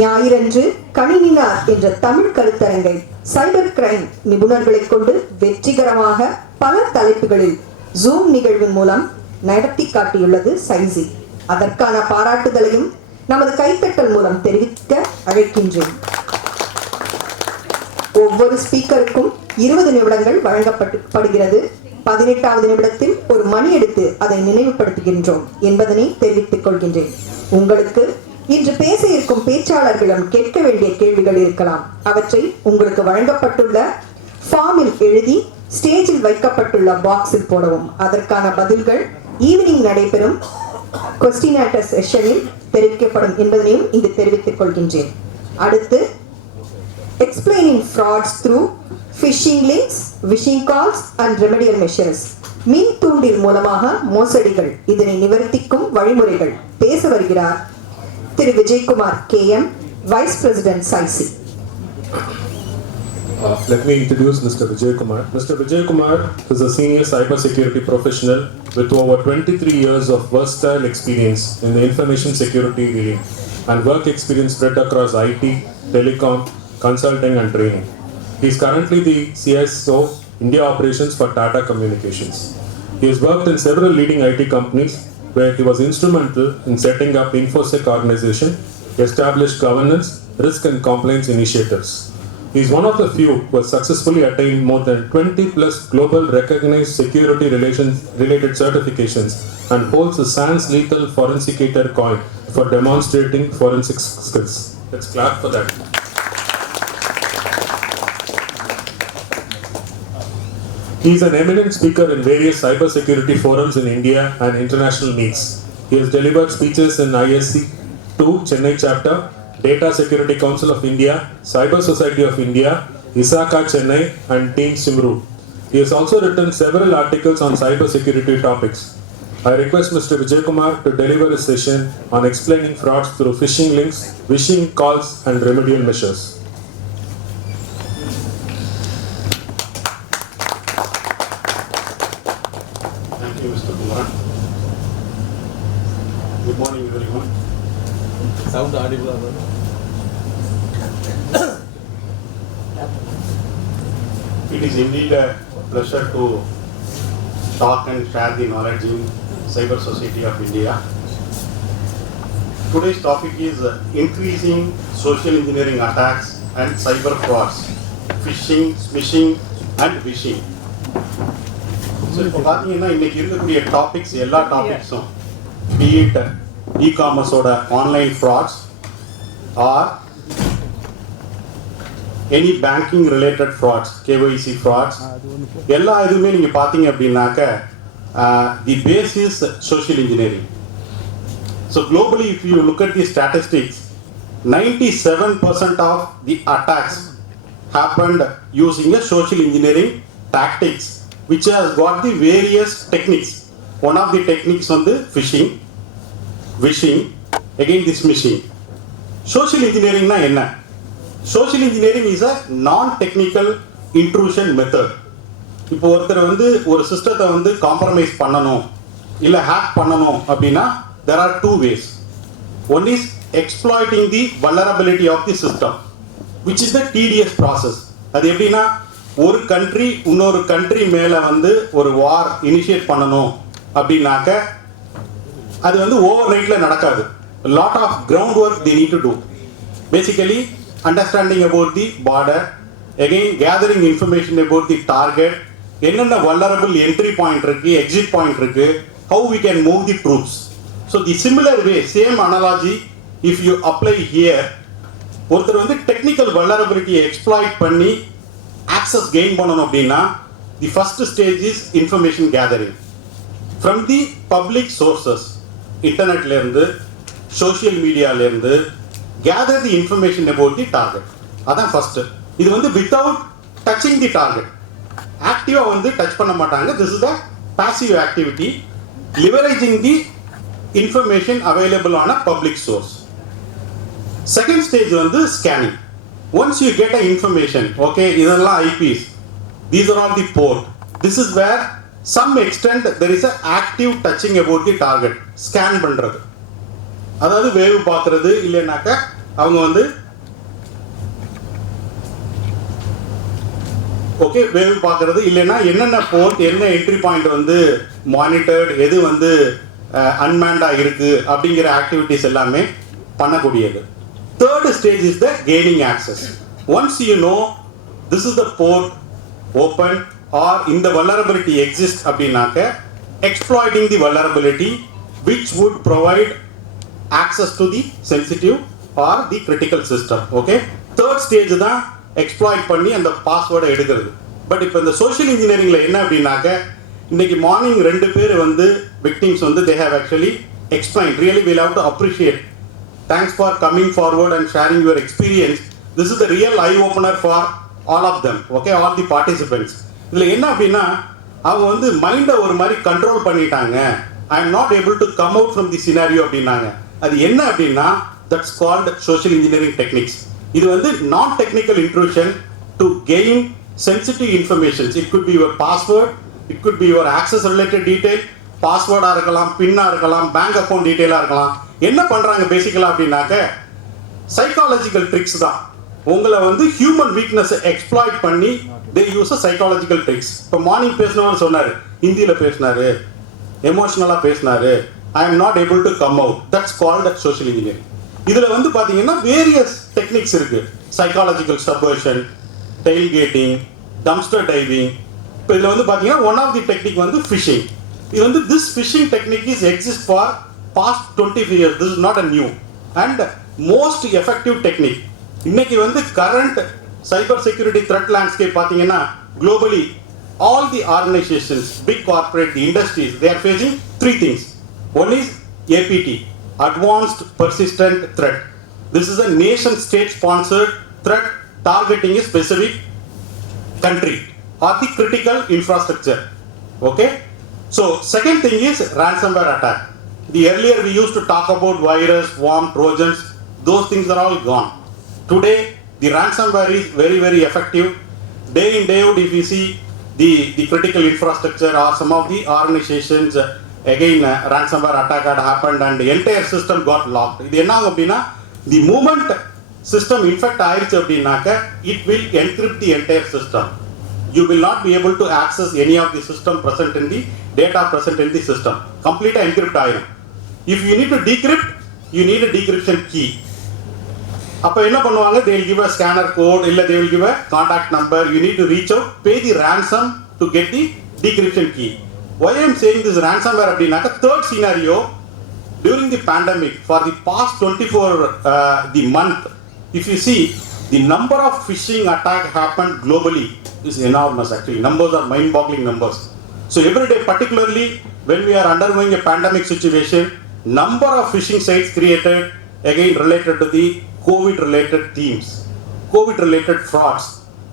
ஞாயிறன்று கணினினார் என்ற தமிழ் கருத்தரங்கை சைபர் கிரைம் நிபுணர்களை கொண்டு வெற்றிகரமாக பல தலைப்புகளில் ஜூம் நிகழ்வின் மூலம் நடத்தி காட்டியுள்ளது சைசி. அதற்கான பாராட்டுதலையும் நமது கைத்தட்டல் மூலம் தெரிவிக்க அழைக்கின்றேன். ஒவ்வொரு ஸ்பீக்கருக்கும் 20 நிமிடங்கள் வழங்கப்படுகிறது. 18வது நிமிடத்தில் ஒரு மணி எடுத்து அதை நினைவுபடுத்துகின்றோம் என்பதனை தெரிவித்துக் கொள்கின்றேன். உங்களுக்கு இன்று பேச இருக்கும் பேச்சாளர்களிடம் கேட்க வேண்டிய கேள்விகள் இருக்கலாம். அவற்றை உங்களுக்கு வழங்கப்பட்டுள்ள ஃபார்மில் எழுதி ஸ்டேஜில் வைக்கப்பட்டுள்ள பாக்ஸில் போடவும். அதற்கான பதில்கள் ஈவினிங் நடைபெறும் கொஸ்டின் ஆன்சர் செஷனில் தெரிவிக்கப்படும் என்பதனையும் இங்கு தெரிவித்துக் கொள்கின்றேன். அடுத்து explaining frauds through phishing links, phishing calls and remedial measures. மின் தூண்டில் மூலமாக மோசடிகள், இதனை நிவர்த்திக்கும் வழிமுறைகள் பேச வருகிறார் திரு Vijayakumar KM, Vice President SIC. Let me introduce Mr. Vijayakumar. Mr. Vijayakumar is a senior cybersecurity professional with over 23 years of versatile experience in the information security field and work experience spread across IT, telecom, consulting and training. He is currently the CSO India operations for Tata Communications. He has worked in several leading IT companies where he was instrumental in setting up InfoSec organization, established governance, risk and compliance initiatives. He is one of the few who has successfully attained more than 20 plus global recognized security related certifications and holds the SANS Lethal Forensicator coin for demonstrating forensic skills. Let's clap for that. He is an eminent speaker in various cybersecurity forums in India and international meets. He has delivered speeches in ISC 2 Chennai chapter, Data Security Council of India, Cyber Society of India, ISACA Chennai and Team Simru. He has also written several articles on cybersecurity topics. I request Mr. Vijayakumar to deliver a session on explaining frauds through phishing links, phishing calls and remedial measures. Good morning everyone. Sound audible. It is indeed a pleasure to talk and share the knowledge in Cyber Society of India. Today's topic is increasing social engineering attacks and cyber frauds, phishing, smishing and vishing. So இப்போ பார்த்தீங்கன்னா இன்னைக்கு இருக்கக்கூடிய topics எல்லா டாபிக்ஸும் be it e-commerce ஓட online frauds or any banking related frauds, KYC frauds, எல்லா இதுவுமே நீங்கள் பார்த்தீங்க அப்படின்னாக்க the base is social engineering. So globally if you look at the statistics, 97% of the attacks happened using a social engineering tactics which has got the various techniques. One of the techniques on the phishing, vishing, again this smishing. Social engineering na enna? Social engineering is a non-technical intrusion method. இப்போ ஒருத்தர் வந்து ஒரு சிஸ்டத்தை வந்து compromise பண்ணணும் இல்லை hack பண்ணணும் அப்படின்னா there are two ways. One is exploiting the vulnerability of the system, which is the tedious process. அது எப்படின்னா ஒரு கண்ட்ரி இன்னொரு கண்ட்ரி மேலே வந்து ஒரு வார் இனிஷியேட் பண்ணணும் அப்படின்னாக்க அது வந்து ஓவர் நைட்டில் நடக்காது. Lot of ground work the need to do. Basically understanding about the border, again gathering information about the target, என்னென்ன வல்லரபிள் என்ட்ரி பாயிண்ட் இருக்கு, எக்ஸிட் பாயிண்ட் இருக்கு, how we can move the troops. So the similar way, same analogy if you apply here. ஒருத்தர் வந்து technical வல்லரபிலிட்டியை exploit பண்ணி access gain பண்ணணும் அப்படின்னா the first stage is information gathering from the public sources. இன்டர்நெட்லேருந்து, social மீடியாலேருந்து gather the information about the target. அதான் first. இது வந்து வித்தவுட் டச்சிங் தி டார்கெட். ஆக்டிவாக வந்து டச் பண்ண மாட்டாங்க. This is the passive activity, leveraging the information available on a public source. Second stage வந்து scanning. Once you get a information, okay இதெல்லாம் IPs, these are all the port, this is where some extent there is a active touching about the target. Scan பண்ணுறது, அதாவது wave பார்க்குறது இல்லைனாக்கா அவங்க வந்து okay wave பார்க்கறது, இல்லைன்னா என்னென்ன போர்ட் என்ன என்ட்ரி பாயிண்ட் வந்து மானிட்டர்ட், எது வந்து அன்மேண்டாக இருக்கு அப்படிங்கிற ஆக்டிவிட்டிஸ் எல்லாமே பண்ணக்கூடியது. Third stage is the gaining access. Once you know this is the port open or இந்த வல்னரபிலிட்டி எக்ஸிஸ்ட் அப்படின்னாக்க exploiting the vulnerability which would provide access to the sensitive or the critical system. Okay, third stage தான் exploit பண்ணி அந்த பாஸ்வேர்டை எடுக்கிறது. But இப்போ இந்த social இன்ஜினியரிங்கில் என்ன அப்படின்னாக்க, இன்னைக்கு மார்னிங் 2 பேர் வந்து விக்டிம்ஸ் வந்து they have actually explained. Really we'll have to appreciate. Thanks for coming forward and sharing your experience. This is the real eye opener for all of them. Okay, all the participants. இதில் என்ன அப்படின்னா, அவங்க வந்து மைண்டை ஒரு மாதிரி control பண்ணிட்டாங்க. I am not able to come out from the scenario அப்படின்னாங்க. அது என்ன அப்படின்னா, that's called social engineering techniques. இது வந்து நான் technical intrusion to gain sensitive informations. It could be your password, it could be your access related detail, பாஸ்வேர்டாக இருக்கலாம், பின்னாக இருக்கலாம், பேங்க் அக்கௌண்ட் டீடைலாக இருக்கலாம். என்ன பண்ணுறாங்க பேசிக்கலாக அப்படின்னாக்க, சைக்காலஜிக்கல் ட்ரிக்ஸ் தான். உங்களை வந்து ஹியூமன் வீக்னஸை எக்ஸ்ப்ளாய்ட் பண்ணி they use a psychological tricks. இப்போ மார்னிங் பேசினவர் சொன்னார், ஹிந்தியில் பேசினாரு, எமோஷனலாக பேசினாரு, I am not able to come out. That's called social engineering. இதில் வந்து பார்த்தீங்கன்னா வேரியஸ் டெக்னிக்ஸ் இருக்கு. Psychological subversion, tailgating, dumpster diving. இப்போ இதில் வந்து பார்த்தீங்கன்னா ஒன் ஆஃப் தி டெக்னிக் வந்து ஃபிஷிங். இது வந்து this phishing technique is exist for past 25 years. This is not a new and most effective technique. இன்னைக்கு வந்து current cyber security threat landscape பார்த்தீங்கன்னா globally all the organizations, big corporate, the industries, they are facing 3 things. One is APT, Advanced Persistent Threat. This is a nation state sponsored threat targeting a specific country or the critical infrastructure. Okay, so second thing is ransomware attack. The earlier we used to talk about virus, worm, trojans. Those things are all gone. Today the ransomware is very very effective. Day in day out, if you see the critical infrastructure or some of the organizations, again ransomware attack had happened and the entire system got locked. இது என்ன ஆகும் அப்படின்னா, the moment system infect ஆயிருச்சு அப்படின்னாக்க it will encrypt the entire system. You will not be able to access any of the system present in the data present in the system. Completely encrypt ஆயிரும். If you need to decrypt, you need a decryption key. அப்போ என்ன பண்ணுவாங்க, they will give a scanner code, இல்லை they will give a contact number, you need to reach out, pay the ransom to get the decryption key. Why I am saying this ransomware அப்படின்னாக்க, third scenario, during the pandemic, for the past 24 the month, if you see, the number of phishing attack happened globally is enormous actually. Numbers are mind-boggling numbers. So every day, particularly when we are undergoing a pandemic situation, number of phishing sites created, again related to the COVID related themes, COVID related frauds.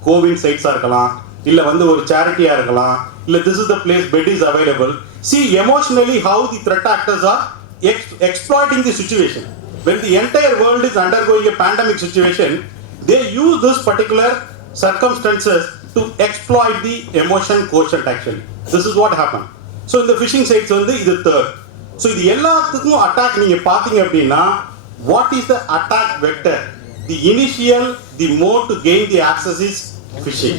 COVID sites இருக்கலாம், இல்ல வந்து ஒரு சேரிட்டியா இருக்கலாம், இல்ல this is the place bed is available. See emotionally how the threat actors are exploiting the situation. When the entire world is undergoing a pandemic situation, they use this particular circumstances to exploit the emotion quotient actually. This is what happened. So in the phishing sites வந்து இது third. So இது எல்லாத்துக்கும் attack நீங்க பாத்தீங்க அப்படின்னா, what is the attack vector? The initial, the mode to gain the access is phishing.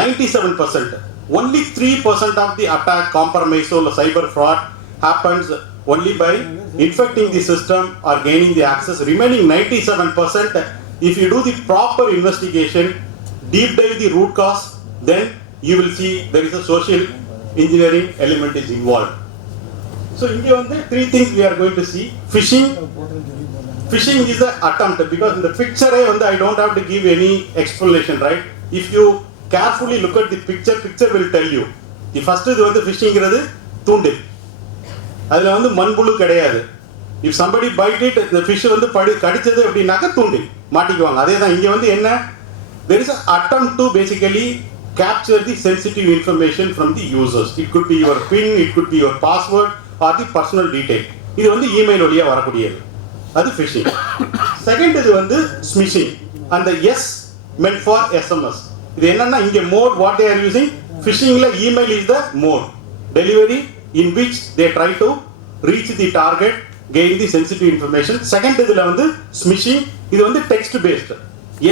97%. Only 3% of the attack, compromise or cyber fraud happens only by infecting the system or gaining the access. Remaining 97%, if you do the proper investigation, deep dive the root cause, then you will see there is a social engineering element is involved. So இங்கே வந்து 3 things we are going to see. Phishing is an attempt, because in the picture வந்து I don't have to give any explanation, right? If you carefully look at the picture will tell you. The first இது வந்து phishingங்கிறது தூண்டு. அதில் வந்து மண்புழு கிடையாது. If somebody bite it, the fish வந்து கடிச்சது அப்படின்னாக்க தூண்டு மாட்டிக்குவாங்க. அதே தான் இங்கே வந்து என்ன, there is an attempt to basically capture the sensitive information from the users. It could be your PIN, it could be your password or the personal detail. இது வந்து இமெயில் வழியா வரக்கூடியது, அது phishing. செகண்ட் இது வந்து smishing, and the S meant for SMS. இது என்னன்னா, இங்க mode what they are using, phishingல email is the mode delivery in which they try to reach the target, gain the sensitive information. Second இதுல வந்து smishing, இது வந்து text based.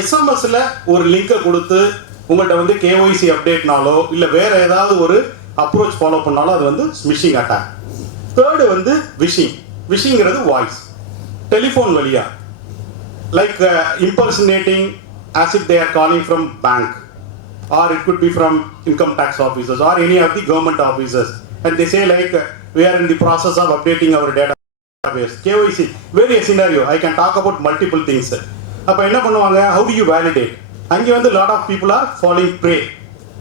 எஸ்எம்எஸ்ல ஒரு லிங்கை கொடுத்து உங்கள்கிட்ட வந்து கேஒய்சி அப்டேட்னாலோ இல்லை வேற ஏதாவது ஒரு அப்ரோச் ஃபாலோ பண்ணாலும் அது வந்து ஸ்மிஷிங் அட்டாக். தேர்டு வந்து விஷிங்கிறது வாய்ஸ், டெலிஃபோன் வழியா, like impersonating as if they are calling from bank, or it could be from income tax officers or any of the government officers, and they say like we are in the process of updating our database. KYC, various scenario, I can talk about multiple things. அப்ப என்ன பண்ணுவாங்க, how do you validate? அங்கே வந்து lot of people are falling prey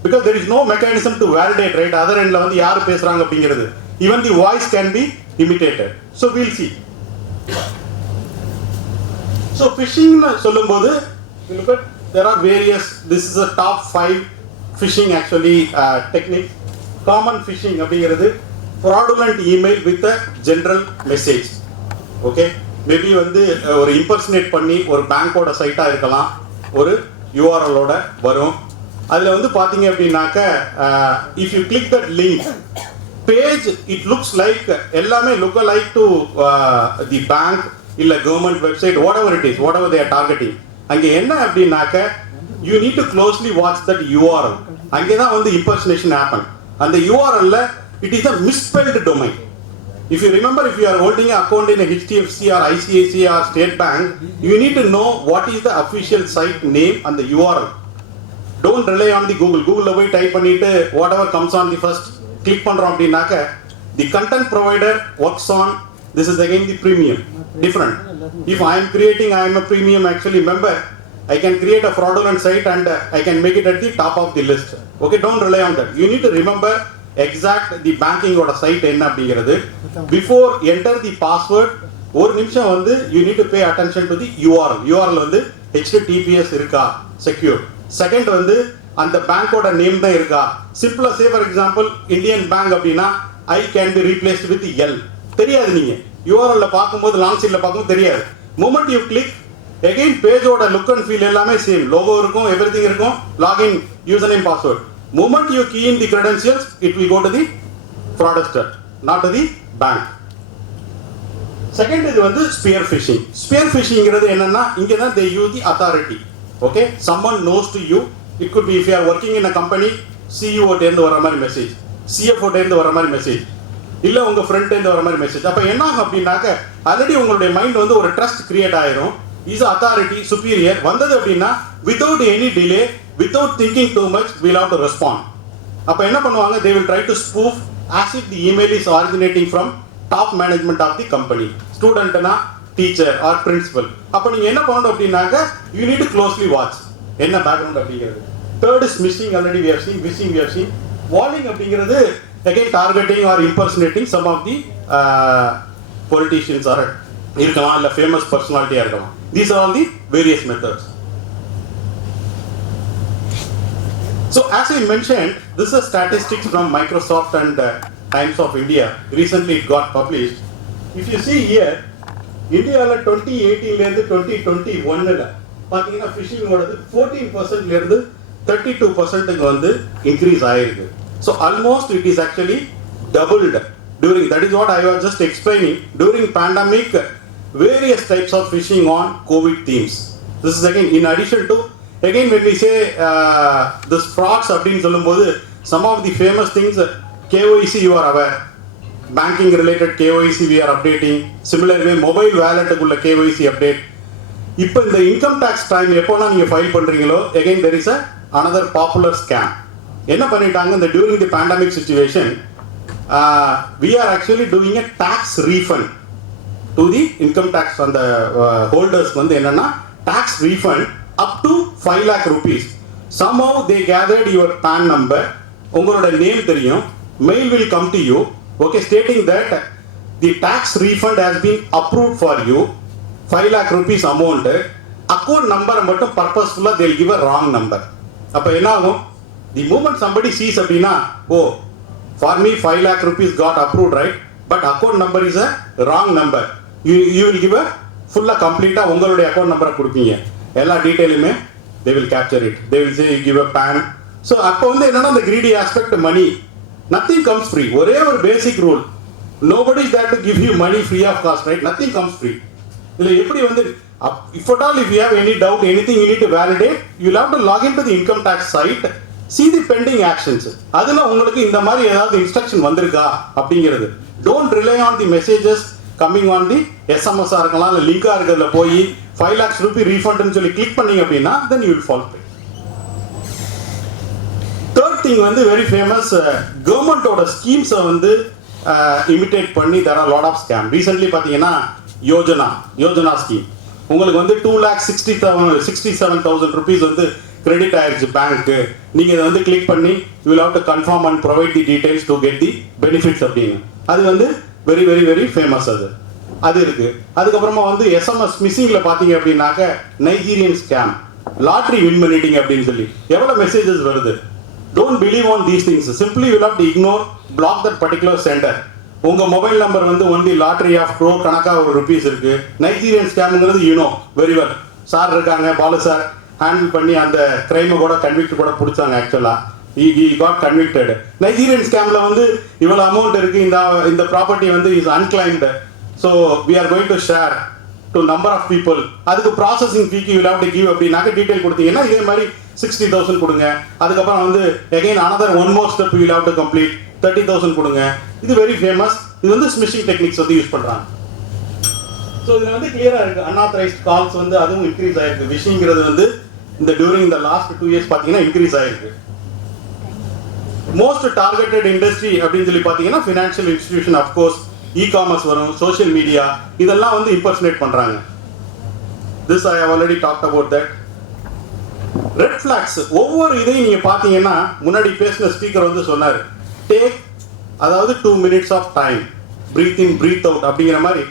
because there is no mechanism to validate, right? other endல வந்து யார் பேசுறாங்க அப்படிங்கிறது, even the voice can be imitated. So we'll see. So phishing சொல்லும்போது look at, there are various, this is a top 5 phishing actually technique. Common phishing அப்படிங்கிறது fraudulent email with a general message. Okay, maybe வந்து ஒரு impersonate பண்ணி ஒரு பேங்கோட சைட்டா இருக்கலாம், ஒரு URL ஓட வரும். அதுல வந்து பாத்தீங்க அப்படின்னாக்க if you click that link page, it looks like எல்லாமே look alike to the bank இல்ல government website, whatever it is, whatever they are targeting. அங்க என்ன அப்படின்னாக்க you need to closely watch that URL. அங்கே தான் வந்து impersonation happen. அந்த URL ல it is a misspelled domain. If you remember, if you are holding an account in a HDFC or ICICI or State Bank, you need to know what is the official site name and the URL. Don't rely on the Google. Google போய் type பண்ணிட்டு whatever comes on the first click பண்றோம் அப்படின்னாக்க the content provider works on, this is again the premium, different. If I am creating, I am a premium actually member, I can create a fraudulent site and I can make it at the top of the list. Okay, don't rely on that. You need to remember exact the banking ஓட site என்ன அப்படிங்கிறது. Before enter the password, ஒரு நிமிஷம் வந்து you need to pay attention to the URL. URL வந்து HTTPS இருக்கா, secure. Second வந்து அந்த பேங்கோட நேம் தான் இருக்கா. சிம்பிளா say for example Indian bank அப்படின்னா I can be replaced with L. தெரியாது, நீங்க URL ல பார்க்கும்போது லாங் சைட்ல பார்க்கும்போது தெரியாது. moment you click, again பேஜோட லுக் அண்ட் ஃபீல் எல்லாமே சேம், லோகோ இருக்கும், எவ்ரிதிங் இருக்கும், login, user name, password. moment you key in the credentials, it will go to the fraudster, not to the bank. Second இது வந்து sphere phishing. Sphere ஃபிஷிங்கிறது என்னன்னா இங்க தான் they use the authority. Okay, someone knows to you, it could be if you are working in a company, CEO டேந்து வர மாதிரி message, CFO டேந்து வர மாதிரி message, இல்ல உங்க ஃப்ரெண்ட் டேந்து வர மாதிரி மெசேஜ். அப்ப என்ன ஆகும் அப்படின்னாக்க ஆல்ரெடி உங்களுடைய மைண்ட் வந்து ஒரு ட்ரஸ்ட் கிரியேட் ஆயிரும். இஸ் அத்தாரிட்டி சுப்பீரியர் வந்தது அப்படின்னா without any delay, without thinking too much, we'll have to respond. அப்ப என்ன பண்ணுவாங்க, they will try to spoof as if the email is originating from top management of the company. ஸ்டூடெண்ட்னா teacher or principal. அப்ப நீங்க என்ன பண்ணணும் அப்படின்னாக்க you need to closely watch என்ன பேக்ரவுண்ட் அப்படிங்கிறது. Third is missing, already we have seen. Wishing we have seen. Warning அப்படிங்கிறது again targeting or impersonating some of the politicians or இருக்கலாம், இல்ல famous personality இருக்கலாம். These are all the various methods. So as I mentioned, this is statistics from Microsoft and Times of India. Recently it got published. If you see here, இந்தியால 2018 ல இருந்து 2021 ல பாத்தீங்கன்னா phishing ஓடது 14% ல இருந்து 32% வந்து இன்க்ரீஸ் ஆயிருக்கு. So almost it is actually doubled during, that is what I was just explaining, during pandemic various types of phishing on COVID themes. This is again in addition to, again when we say this frauds அப்படினு சொல்லும்போது some of the famous things, KYC you are aware, banking related KYC we are updating, similarly mobile wallet குள்ள KYC update. இப்போ இந்த income tax time எப்போலாம் நீங்க file பண்றீங்களோ again there is a another popular scam. என்ன பண்ணிட்டாங்க, இந்த during the pandemic situation we are actually doing a tax refund to the income tax அந்த holders வந்து என்னன்னா tax refund up to 5 lakh rupees. Somehow they gathered your PAN number, உங்களோட name தெரியும், mail will come to you, okay, stating that the tax refund has been approved for you, 5 lakh rupees amount, account number மட்டும் purposefully they will give a wrong number. அப்ப என்ன ஆகும், the moment somebody sees அப்படின்னா, oh for me 5 lakh rupees got approved, right, but account number is a wrong number, you will give a full complete உங்களுடைய account number கொடுப்பீங்க, எல்லா டீடைலுமே they will capture it, they will say you give a PAN. so அப்ப வந்து என்னன்னா the greedy aspect, money, nothing comes free. ஒரே ஒரு basic rule, nobody is there to give you money free of cost, right, nothing comes free. இல்ல எப்படி வந்து If at all, if you have any doubt, anything you need to validate, you'll have to log into the income tax site, see the pending actions. அதுல உங்களுக்கு இந்த மாதிரி ஏதாவது instruction வந்திருக்கா அப்படிங்கிறது. Don't rely on the messages coming on the SMS ஆ இருக்கலாம், இல்ல லிங்கா இருக்கிறதுல போய் 5 lakhs rupee refund ன்னு சொல்லி கிளிக் பண்ணீங்க அப்படின்னா then you will fall prey. Third thing வந்து very famous, government-ஓட schemes-அ வந்து imitate பண்ணி there are a lot of scam. Recently பாத்தீங்கன்னா யோஜனா ஸ்கீம் உங்களுக்கு வந்து 2,67,000 rupees வந்து கிரெடிட் ஆயிருச்சு பேங்க்கு. நீங்க இதை வந்து கிளிக் பண்ணி you will have to confirm and provide the details to get the benefits அப்படின்னு. அது வந்து வெரி வெரி வெரி ஃபேமஸ். அது இருக்கு. அதுக்கப்புறமா வந்து எஸ்எம்எஸ் மிஸ்ஸிங்ல பாத்தீங்க அப்படின்னாக்க நைஜீரியன் ஸ்கேம், லாட்ரி வின் பண்ணிட்டீங்க அப்படின்னு சொல்லி எவ்வளவு மெசேஜஸ் வருது. Don't believe on these things. Simply you will have to ignore, block that particular center. உங்க மொபைல் நம்பர் வந்து ஒன்லி லாட்ரி ஆஃப் க்ரோர் கணக்கா ஒரு ருபீஸ் இருக்கு. நைஜீரியன் ஸ்கேம்ங்கிறது யூனோ வெரி வெல். சார் இருக்காங்க, பாலு சார் ஹேண்டில் பண்ணி அந்த கிரைமை கூட கன்விக்ட் கூட பிடிச்சாங்க. ஆக்சுவலா he got convicted. நைஜீரியன் ஸ்கேம்ல வந்து இவ்வளவு அமௌண்ட் இருக்கு, இந்த ப்ராப்பர்ட்டி வந்து is unclaimed, so we are going to share to number of people. அதுக்கு ப்ராசஸிங் ஃபீக்கு you will have to give அப்படின்னாக்க டீடைல் கொடுத்தீங்கன்னா இதே மாதிரி 60,000 கொடுங்க. அதுக்கப்புறம் வந்து again another one more step you will have to complete 30,000 கொடுங்க. இது வெரி ஃபேமஸ். இது வந்து ஸ்மிஷிங் டெக்னிக்ஸ் வந்து யூஸ் பண்றாங்க. ஸோ இதுல வந்து கிளியரா இருக்கு. அன்ஆத்தரைஸ்ட் கால்ஸ் வந்து அதுவும் இன்க்ரீஸ் ஆயிருக்கு. விஷிங்கிறது வந்து இந்த டியூரிங் த லாஸ்ட் 2 years பாத்தீங்கன்னா இன்க்ரீஸ் ஆயிருக்கு. மோஸ்ட் டார்கெட்டட் இண்டஸ்ட்ரி அப்படின்னு சொல்லி பாத்தீங்கன்னா ஃபினான்ஷியல் இன்ஸ்டிடியூஷன், அஃப்கோர்ஸ் இ-காமர்ஸ் வரும், சோஷியல் மீடியா, இதெல்லாம் வந்து இம்பர்சனேட் பண்றாங்க. This I have already talked about that. Red flags ஒவ்வொரு இதையும் நீங்க பாத்தீங்கன்னா முன்னாடி பேசின ஸ்பீக்கர் வந்து சொன்னாரு, டேக் அதாவது 2 minutes of time, breathe in breathe out அப்படிங்கிற மாதிரி.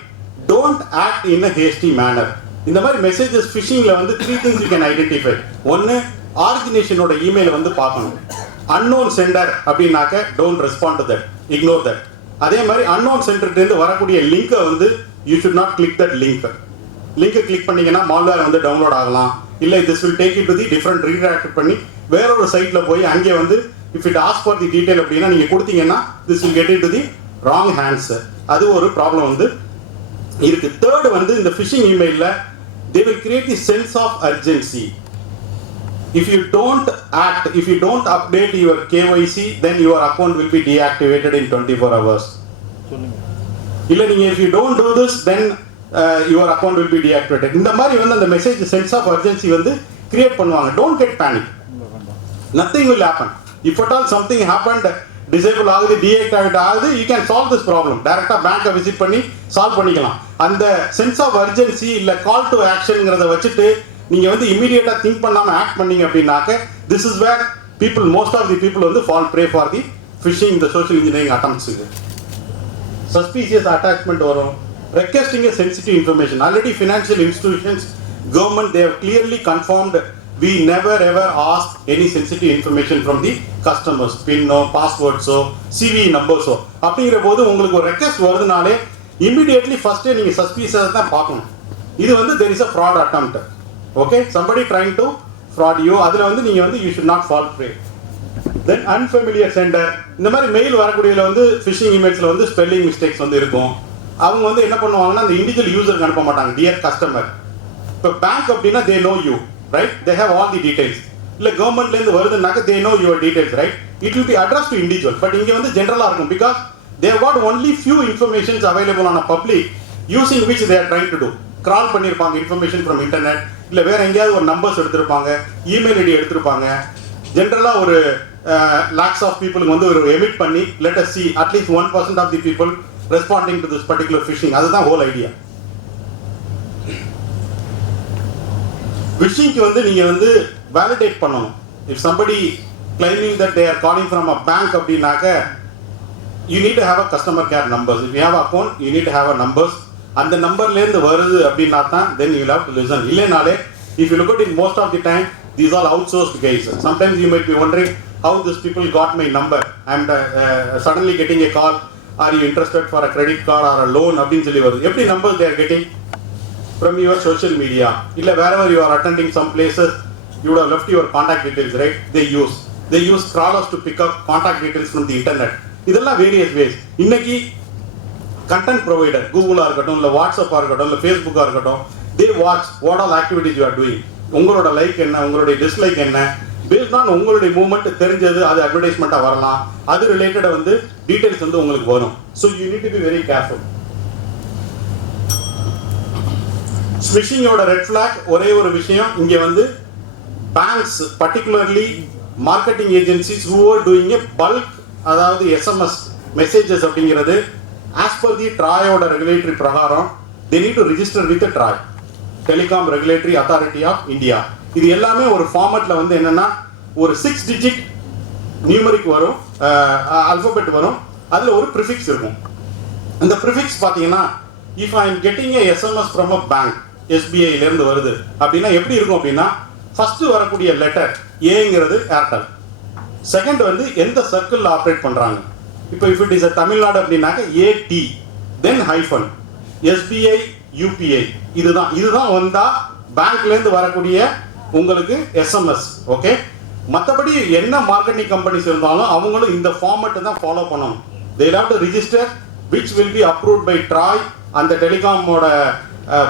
Don't act in a hasty manner. இந்த மாதிரி மெசேஜஸ் ஃபிஷிங்ல வந்து 3 things you can identify. ஒன்னு, ஆரிஜினேஷனோட இமெயில் வந்து பார்க்கணும். அன்னோன் சென்டர் அப்படின்னாக்க don't respond to that, ignore that. அதே மாதிரி அன்னோன் சென்டர்ல இருந்து வரக்கூடிய லிங்கை வந்து you should not click that link. லிங்கை கிளிக் பண்ணீங்கன்னா மால்வேர் வந்து டவுன்லோட் ஆகலாம். இல்ல this will take you to the different redirect பண்ணி வேறொரு சைட்ல போய் அங்கே வந்து if it ask for the detail அப்படின்னா நீங்க கொடுத்தீங்கன்னா this will get into the wrong hands. அது ஒரு ப்ராப்ளம் வந்து இருக்கு. தேர்ட் வந்து இந்த phishing இமெயில்ல they will create the sense of urgency. If you don't act, if you don't update your KYC, then your account will be deactivated in 24 hours. இல்ல நீங்க if you don't do this, then your account will be deactivated. இந்த மாதிரி வந்து அந்த message sense of urgency வந்து create பண்ணுவாங்க. Don't get panic. Nothing will happen. If at all something happened, disable ஆகுது, deactivate ஆகுது, you can solve this problem. டைரக்டா பேங்கை visit பண்ணி சால்வ் பண்ணிக்கலாம். அந்த சென்ஸ் ஆஃப் அர்ஜென்சி இல்ல கால் டு ஆக்ஷன்ங்கிறத வச்சுட்டு நீங்க வந்து இமீடியட்டா திங்க் பண்ணாம ஆக்ட் பண்ணீங்க அப்படின்னாக்க this is where people, most of the people வந்து fall prey for the phishing, இந்த சோஷியல் இன்ஜினியரிங் அட்டம்ப்ட்ஸுக்கு. சஸ்பீசியஸ் அட்டாச்மெண்ட் வரும். Requesting sensitive information. Already financial institutions, government, they have clearly confirmed we never ever ask any sensitive information from the customers, pin or passwords or CV numbers or அப்படிங்கிற போது உங்களுக்கு ஒரு request வருதுனாலே immediately first நீங்க suspicious தான் பார்க்கணும். இது வந்து there is a fraud attempt. Okay, somebody trying to fraud you. அதுல வந்து நீங்க வந்து you should not fall prey. Then unfamiliar sender. இந்த மாதிரி மெயில் வரக்கூடியதுல வந்து ஃபிஷிங் இமெயில்ஸ்ல வந்து ஸ்பெல்லிங் மிஸ்டேக்ஸ் வந்து இருக்கும். அவங்க வந்து என்ன பண்ணுவாங்கன்னா அந்த இண்டிவிஜுவல் யூசருக்கு அனுப்ப மாட்டாங்க, டியர் கஸ்டமர். இப்போ பேங்க் அப்படின்னா they know you, right? They have all the details. இல்ல கவர்மெண்ட்ல இருந்து வருதுன்னாக்க they know your details, right? It will be addressed to individual. But இங்க வந்து ஜெனரலா இருக்கும் because they have got only few informations available on a public using which they are trying to do. Crawl பண்ணிருப்பாங்க information from internet, இல்ல வேற எங்கயாவது ஒரு numbers எடுத்திருப்பாங்க, இமெயில் ஐடி எடுத்திருப்பாங்க. ஜெனரலா ஒரு lakhs of people வந்து ஒரு எமிட் பண்ணி let us see at least 1% of the people responding to this particular phishing. அதுதான் whole idea. Phishing வந்து நீங்க வந்து validate பண்ணணும். If somebody claiming that they are calling from a bank அப்படினாக்க you need to have a customer care numbers. If you have account, you need to have a numbers. அந்த நம்பர்ல இருந்து வருது அப்படினா தான் then you will have to listen. இல்லனாலே if you look at it most of the time these are outsourced guys. Sometimes you might be wondering how these people got my number. I am suddenly getting a call, are you interested for a credit card or a loan அப்படினு சொல்லி வருது. எப்படி numbers they are getting? From your social media. Illa wherever you are attending some places, you would have left your contact details, right? They use crawlers to pick up contact details from the internet. Idella various ways. Innaki content provider, Google or இருக்கட்டும், இல்ல WhatsApp or இருக்கட்டும், இல்ல Facebook or இருக்கட்டும், they watch what all activities you are doing. உங்களோட like என்ன, உங்களுடைய dislike என்ன, based on உங்களுடைய மூவ்மெண்ட் தெரிஞ்சது அது அட்வர்டைஸ்மெண்ட்டாக வரலாம், அது ரிலேட்டடாக வந்து டீடைல்ஸ் வந்து உங்களுக்கு வரும். So you need to be very careful. ஸ்மிஷிங்கோட ரெட் ஃபிளாக் ஒரே ஒரு விஷயம், இங்கே வந்து banks particularly marketing agencies who are doing a bulk, அதாவது எஸ்எம்எஸ் மெசேஜஸ் அப்படிங்கிறது ஆஸ் பர் தி ட்ராயோட ரெகுலேட்டரி பிரகாரம் they need to register with the TRAI, Telecom Regulatory Authority of India. இது எல்லாமே ஒரு ஃபார்மட்ல வந்து என்னன்னா ஒரு 6 டிஜிட் நியூமரிக் வரும், ஆல்பபெட் வரும், அதுல ஒரு ப்ரிஃபிக்ஸ் இருக்கும். இந்த ப்ரிஃபிக்ஸ் பாத்தீங்கன்னா if I am getting a SMS from a bank, SBI ல இருந்து வருது அப்படின்னா எப்படி இருக்கும் அப்படின்னா ஃபர்ஸ்ட் வரக்கூடிய லெட்டர் ஏங்கிறது ஏர்டெல், செகண்ட் வந்து எந்த சர்க்கிள்ல ஆப்ரேட் பண்றாங்க. இப்போ if it is a Tamil Nadu அப்படின்னாக்க AT then hyphen SBI UPI, இதுதான் வந்தா பேங்க்ல இருந்து வரக்கூடிய உங்களுக்கு SMS. ஓகே, மற்றபடி என்ன மார்க்கெட்டிங் கம்பெனிஸ் இருந்தாலும் அவங்களும் இந்த ஃபார்மட் தான் ஃபாலோ பண்ணணும். they have to register which will be approved by TRAI, அந்த டெலிகாமோட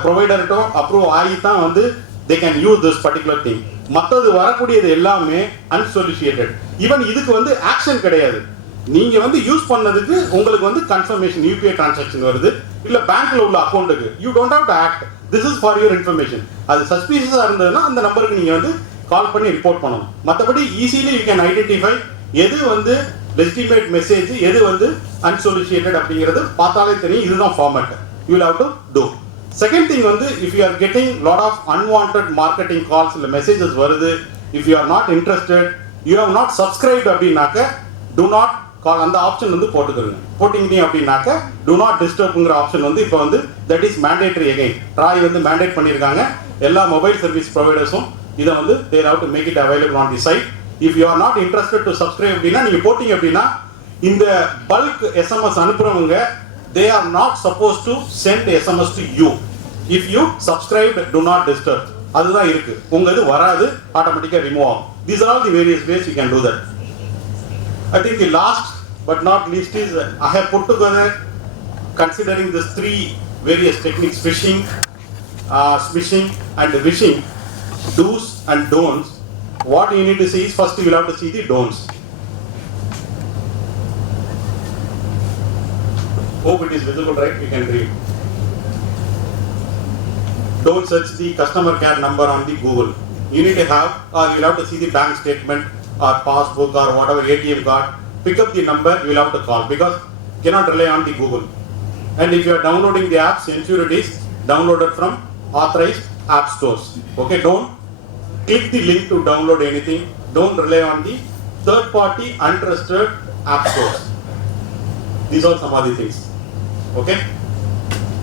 ப்ரொவைடர்ட்டோ அப்ரூவ் ஆகி தான் வந்து they can use this particular thing. மற்றது வரக்கூடியது எல்லாமே அன்சொலிசியேட்டட். ஈவன் இதுக்கு வந்து ஆக்ஷன் கிடையாது. நீங்க வந்து யூஸ் பண்ணதுக்கு உங்களுக்கு வந்து கன்ஃபர்மேஷன் யூபிஐ டிரான்சாக்ஷன் வருது, இல்ல பேங்க்ல உள்ள அக்கௌண்ட்டுக்கு you don't have to act. This is for your information. அது சஸ்பீஷியஸா இருந்ததுன்னா அந்த நம்பருக்கு நீங்க வந்து கால் பண்ணி ரிப்போர்ட் பண்ணணும். மற்றபடி ஈஸிலி யூ கேன் ஐடென்டிஃபை எது வந்து லெஜிட்டிமேட் மெசேஜ், எது வந்து அன்சொலிசியேட்டட் அப்படிங்கிறது பார்த்தாலே தெரியும். இதுதான் format you will have to do. Second thing வந்து if you are getting lot of unwanted marketing calls இல்லை மெசேஜஸ் வருது, if you are not interested, you have not subscribed அப்படின்னாக்க டு நாட் கால், அந்த ஆப்ஷன் வந்து போட்டுக்கிறீங்க. போட்டிங்க அப்படின்னாக்க do not டிஸ்டர்ப்ங்கிற option வந்து இப்போ வந்து that is mandatory again. TRAI வந்து மேண்டேட் பண்ணியிருக்காங்க, எல்லா மொபைல் சர்வீஸ் ப்ரொவைடர்ஸும் இதை வந்து they have to make it available on the site. if you are not interested to subscribe அப்படின்னா நீங்க போட்டிங்க அப்படின்னா இந்த பல்க் எஸ்எம்எஸ் அனுப்புறவங்க they are not supposed to send SMS to you. if you subscribed do not disturb, அதுதான் இருக்கு. உங்க இது வராது, ஆட்டோமேட்டிக்கா ரிமூவ் ஆகும். these are all the various ways you can do that. I think the last but not least is I have put together, considering these 3 various techniques, phishing, smishing and wishing, do's and don'ts. What you need to see is first you will have to see the don'ts. Hope it is visible, right? You can read. Don't search the customer care number on the Google. You need to have, or you will have to see the bank statement or passbook or whatever ATM card. Pick up the number, you will have to call, because you cannot rely on the Google. And if you are downloading the apps, ensure it is downloaded from authorized app stores. Okay, don't click the link to download anything. Don't rely on the third party untrusted app stores. These are some of the things. Okay,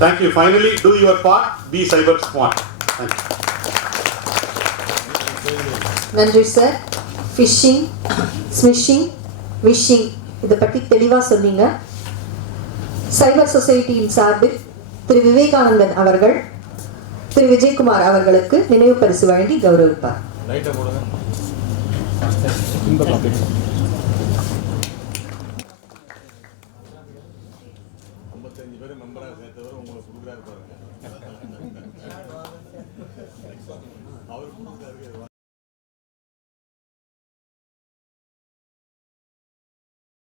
thank you. Finally, do your part, be cyber smart. Thank you. நன்றி sir. Phishing, ஸ்மிஷிங், wishing இதை பற்றி தெளிவாக சொன்னீங்க. சைபர் சொசைட்டியின் சார்பில் திரு விவேகானந்தன் அவர்கள் திரு விஜயகுமார் அவர்களுக்கு நினைவு பரிசு வழங்கி கௌரவிப்பார்.